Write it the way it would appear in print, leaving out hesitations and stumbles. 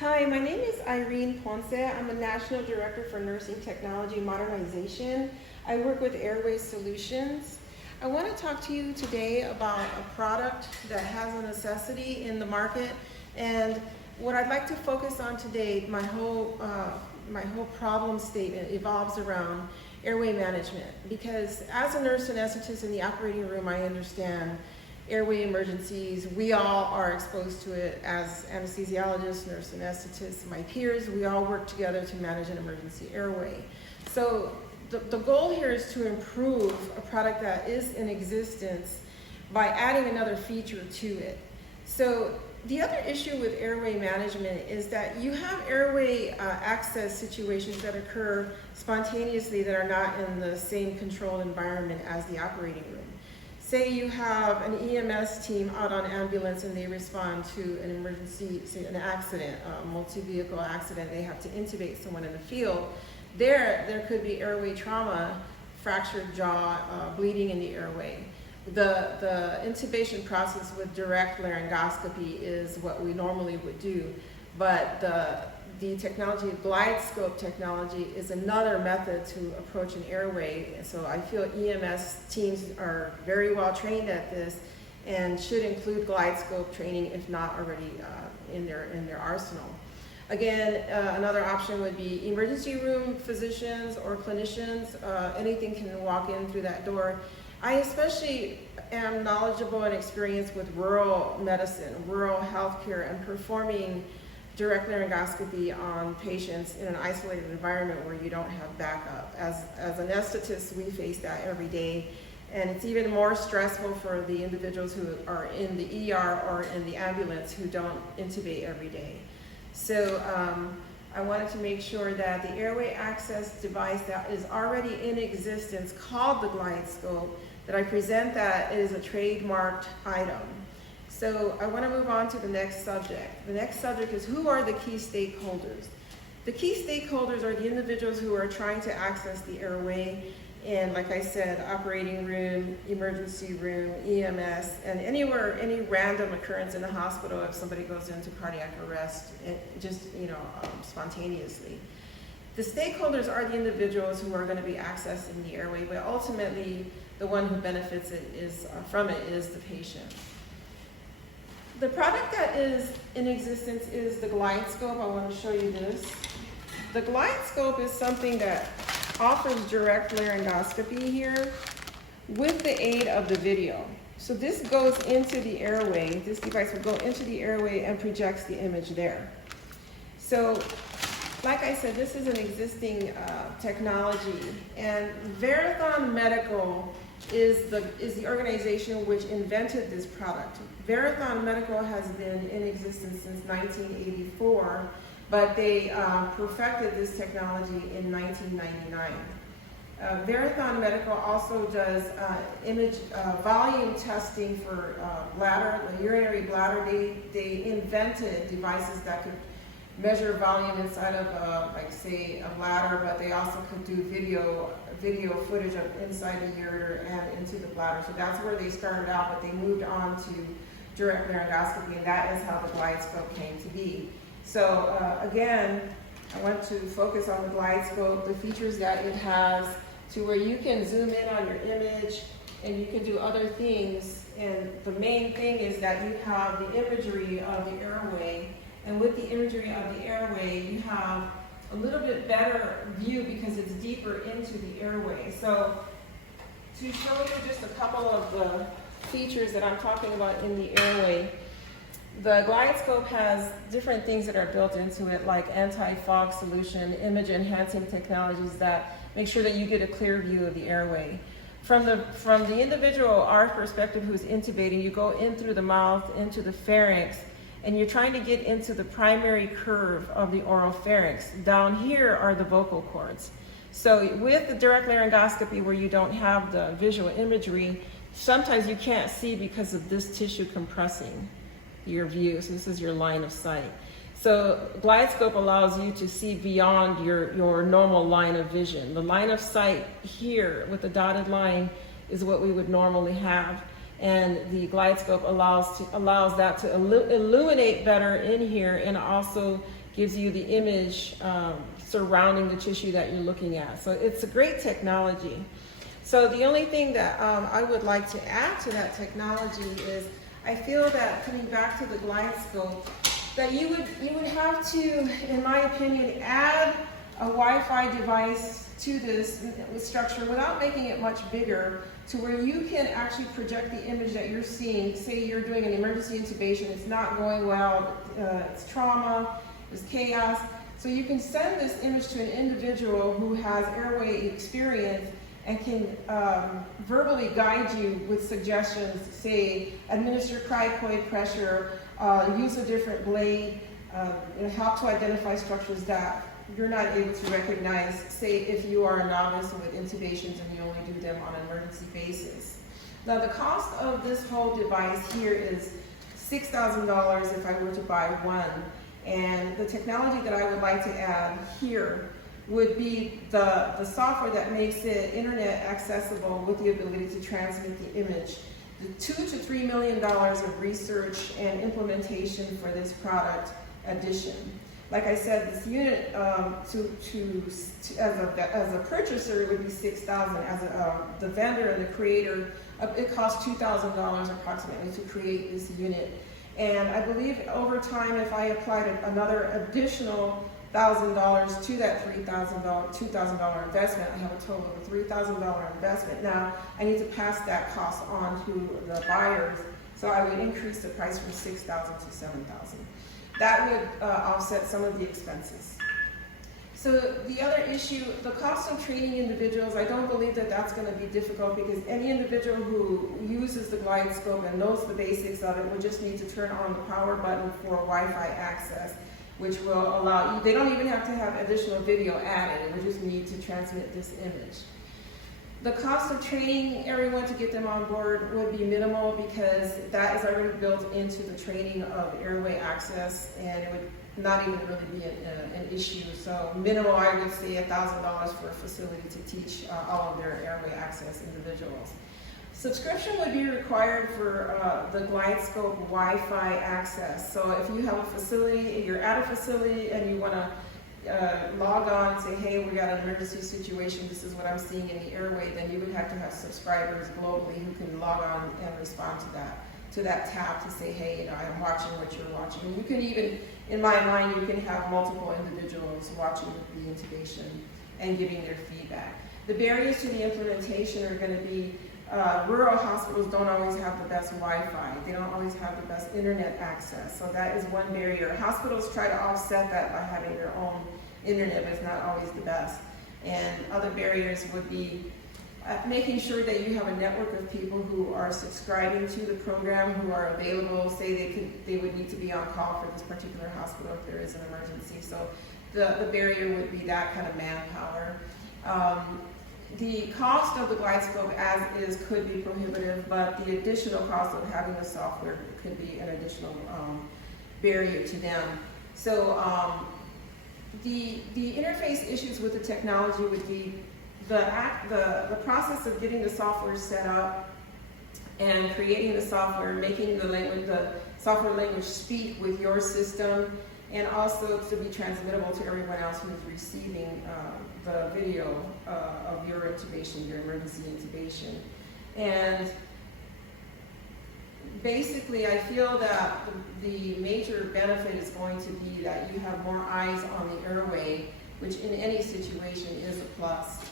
Hi, my name is Irene Ponce. I'm a National Director for Nursing Technology Modernization. I work with Airway Solutions. I want to talk to you today about a product that has a necessity in the market, and what I'd like to focus on today, my whole problem statement evolves around airway management, because as a nurse anesthetist in the operating room, I understand airway emergencies. We all are exposed to it as anesthesiologists, nurse anesthetists, my peers. We all work together to manage an emergency airway. So the goal here is to improve a product that is in existence by adding another feature to it. So the other issue with airway management is that you have airway access situations that occur spontaneously that are not in the same controlled environment as the operating room. Say you have an EMS team out on ambulance and they respond to an emergency, say an accident, a multi-vehicle accident, they have to intubate someone in the field. There could be airway trauma, fractured jaw, bleeding in the airway. The intubation process with direct laryngoscopy is what we normally would do, but the technology, glide scope technology, is another method to approach an airway. So I feel EMS teams are very well trained at this and should include glide scope training, if not already in their arsenal. Again, another option would be emergency room physicians or clinicians. Anything can walk in through that door. I especially am knowledgeable and experienced with rural medicine, rural healthcare, and performing direct laryngoscopy on patients in an isolated environment where you don't have backup. As anesthetists, we face that every day, and it's even more stressful for the individuals who are in the ER or in the ambulance who don't intubate every day. So I wanted to make sure that the airway access device that is already in existence, called the glide scope, that I present that is a trademarked item. So I want to move on to the next subject. The next subject is, who are the key stakeholders? The key stakeholders are the individuals who are trying to access the airway in, like I said, operating room, emergency room, EMS, and anywhere, any random occurrence in the hospital if somebody goes into cardiac arrest, just spontaneously. The stakeholders are the individuals who are going to be accessing the airway, but ultimately the one who benefits from it is the patient. The product that is in existence is the glide scope. I want to show you this. The glide scope is something that offers direct laryngoscopy here with the aid of the video. So this goes into the airway. This device will go into the airway and projects the image there. So like I said, this is an existing technology, and Verathon Medical is the organization which invented this product. Verathon Medical has been in existence since 1984, but they perfected this technology in 1999. Verathon Medical also does image volume testing for bladder, the urinary bladder. They invented devices that could measure volume inside of, like say, a bladder, but they also could do video footage of inside the ureter and into the bladder. So that's where they started out, but they moved on to direct laryngoscopy, and that is how the glide scope came to be. So again, I want to focus on the glide scope, the features that it has, to where you can zoom in on your image and you can do other things. And the main thing is that you have the imagery of the airway, and with the imagery of the airway, you have a little bit better view because it's deeper into the airway. So to show you just a couple of the features that I'm talking about in the airway, the glide scope has different things that are built into it, like anti-fog solution, image enhancing technologies that make sure that you get a clear view of the airway. From the individual, our perspective, who's intubating, you go in through the mouth, into the pharynx, and you're trying to get into the primary curve of the oral pharynx. Down here are the vocal cords. So with the direct laryngoscopy, where you don't have the visual imagery, sometimes you can't see because of this tissue compressing your view. So this is your line of sight. So glide scope allows you to see beyond your normal line of vision. The line of sight here with the dotted line is what we would normally have. and the glide scope allows that to illuminate better in here, and also gives you the image surrounding the tissue that you're looking at. So it's a great technology. So the only thing that I would like to add to that technology is I feel that coming back to the GlideScope, that you would have to, in my opinion, add a Wi-Fi device to this structure without making it much bigger, to where you can actually project the image that you're seeing. Say you're doing an emergency intubation, it's not going well, it's trauma, it's chaos. So you can send this image to an individual who has airway experience and can verbally guide you with suggestions, say administer cricoid pressure, use a different blade, help to identify structures that you're not able to recognize, say if you are a novice with intubations and you only do them on an emergency basis. Now the cost of this whole device here is $6,000 if I were to buy one. And the technology that I would like to add here would be the software that makes it internet accessible with the ability to transmit the image. The $2 to $3 million of research and implementation for this product addition. Like I said, this unit as a purchaser it would be $6,000. As the vendor and the creator, it costs $2,000 approximately to create this unit. And I believe over time, if I applied another additional $1,000 to that $2,000 investment, I have a total of a $3,000 investment. Now I need to pass that cost on to the buyers, so I would increase the price from $6,000 to $7,000. That would offset some of the expenses. So the other issue, the cost of training individuals, I don't believe that that's going to be difficult, because any individual who uses the GlideScope and knows the basics of it would just need to turn on the power button for Wi-Fi access, which will allow you, they don't even have to have additional video added, they just need to transmit this image. The cost of training everyone to get them on board would be minimal, because that is already built into the training of airway access, and it would not even really be an issue. So minimal, I would say $1,000 for a facility to teach all of their airway access individuals. Subscription would be required for the GlideScope Wi-Fi access. So if you have a facility, you're at a facility and you want to log on and say, hey, we got an emergency situation, this is what I'm seeing in the airway, then you would have to have subscribers globally who can log on and respond to that tab to say, hey, I'm watching what you're watching. And you can even, in my mind, you can have multiple individuals watching the intubation and giving their feedback. The barriers to the implementation are going to be rural hospitals don't always have the best Wi-Fi. They don't always have the best internet access. So that is one barrier. Hospitals try to offset that by having their own internet, but it's not always the best. And other barriers would be making sure that you have a network of people who are subscribing to the program, who are available. Say they would need to be on call for this particular hospital if there is an emergency. So the barrier would be that kind of manpower. The cost of the GlideScope as is could be prohibitive, but the additional cost of having the software could be an additional barrier to them. So the interface issues with the technology would be the process of getting the software set up and creating the software, making the software language speak with your system, and also to be transmittable to everyone else who is receiving the video of your intubation, your emergency intubation. And basically, I feel that the major benefit is going to be that you have more eyes on the airway, which in any situation is a plus.